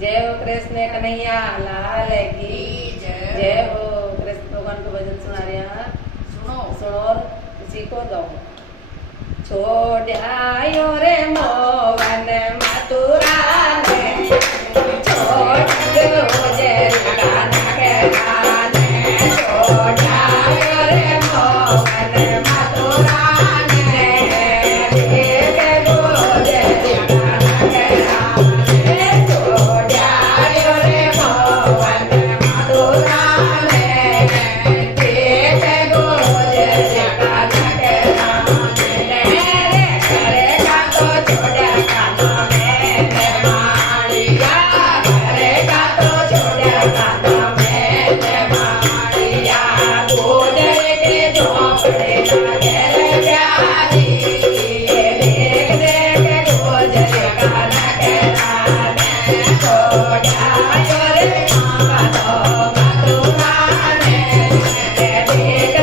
जय हो कृष्ण कन्हैया लाल की जय हो। कृष्ण भगवान को भजन सुना रहे हैं, सुनो और सीखो गाओ। छोड़ायो रे मोहन मथुरा ने, छोड़ो जय कान्हा के लाने, छोड़ायो रे मोहन मथुरा ने, देखे गो जय कान्हा के लाने, छोड़ायो रे मोहन मथुरा ने, देखे गो जय कान्हा के लाने। करेगा तो छोड़ेगा तो मेरे मारिया, करेगा तो छोड़ेगा तो मेरे मारिया, गोदरे के झोंपड़े लगे रे प्यारी, देख देख गोदरे का लगे लाने, छोड़ायो रे मामा तो मथुरा ने, देख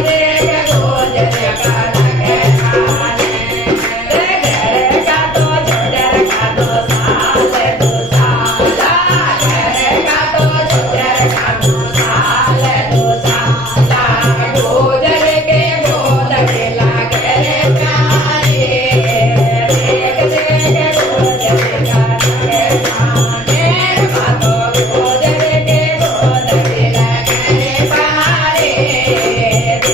देख गोदरे का लगे लाने। करेगा तो छोड़ेगा तो साले दो साला, करेगा तो छोड़ेगा तो साले दो साला, गोदर के गोद के लागे रे प्यारी, देख देख गोदर का लगे लाने, मातो गोदर के गोद के लागे रे प्यारी,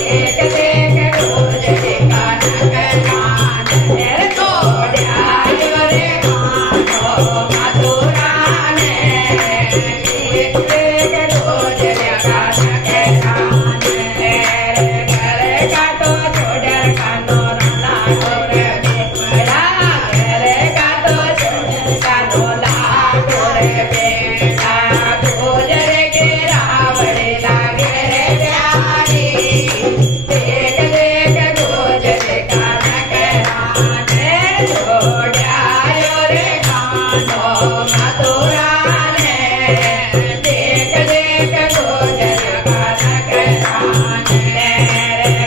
देख देख गोदर का लगे लाने। छोड़ायो रे मातो मथुरा ने, देख देख गोदर का लगे लाने, करेगा तो छोड़ेगा तो लाडो रे बेटा, करेगा तो छोड़ेगा तो लाडो रे बेटा, गोदर के रावड़े लागे रे प्यारी, देख देख गोदर का लगे लाने, छोड़ायो रे मातो मथुरा ने, देख देख गोदर का लगे लाने,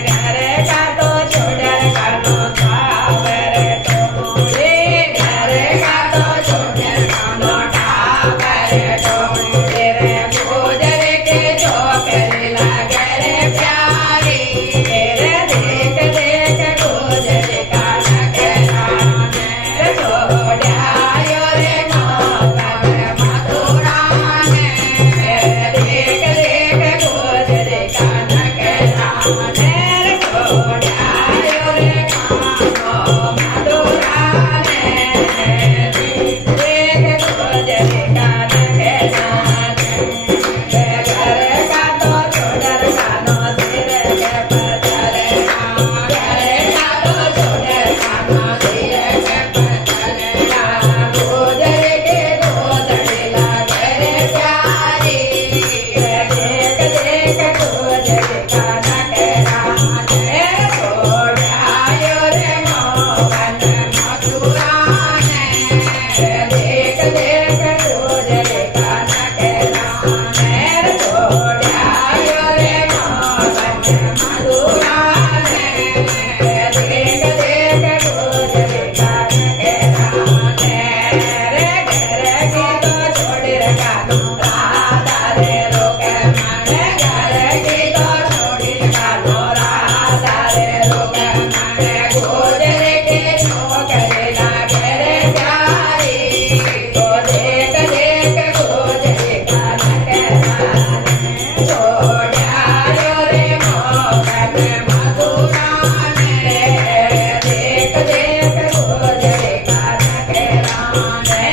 करेगा तो छोड़ेगा तो सावरे टोले, करेगा तो छोड़ेगा तो सावरे टोले रे, गोदर के झोंपड़े लगे रे प्यारी, देख देख गोदर का लगे लाने, छोड़ायो रे मोहन मथुरा ने, देख देख गोदर का लगे लाने, छोड़ायो रे मोहन मथुरा ने, देख देख गोदर का लगे लाने, करेगा तो छोड़ेगा तो सिर के पथरेगा, करेगा तो छोड़ेगा तो सिर के पथरेगा, गोदर के गोदड़े लगे रे प्यारी, देख देख गोदर का लगे लाने, छोड़ायो रे मोहन मथुरा ने, देख देख गोदर का लगे लाने, छोड़ायो रे मोहन मथुरा ने, देख देख गोदर का लगे लाने, करेगा तो छोड़ेगा तो राधा रे रोके माने, करेगा तो छोड़ेगा तो राधा रे रोके माने, गोदर के झोंपड़े लगे रे प्यारी, तो देख देख गोदर का लगे लाने, छोड़ायो रे मोहन मथुरा ने, देख देख गोदर का लगे लाने,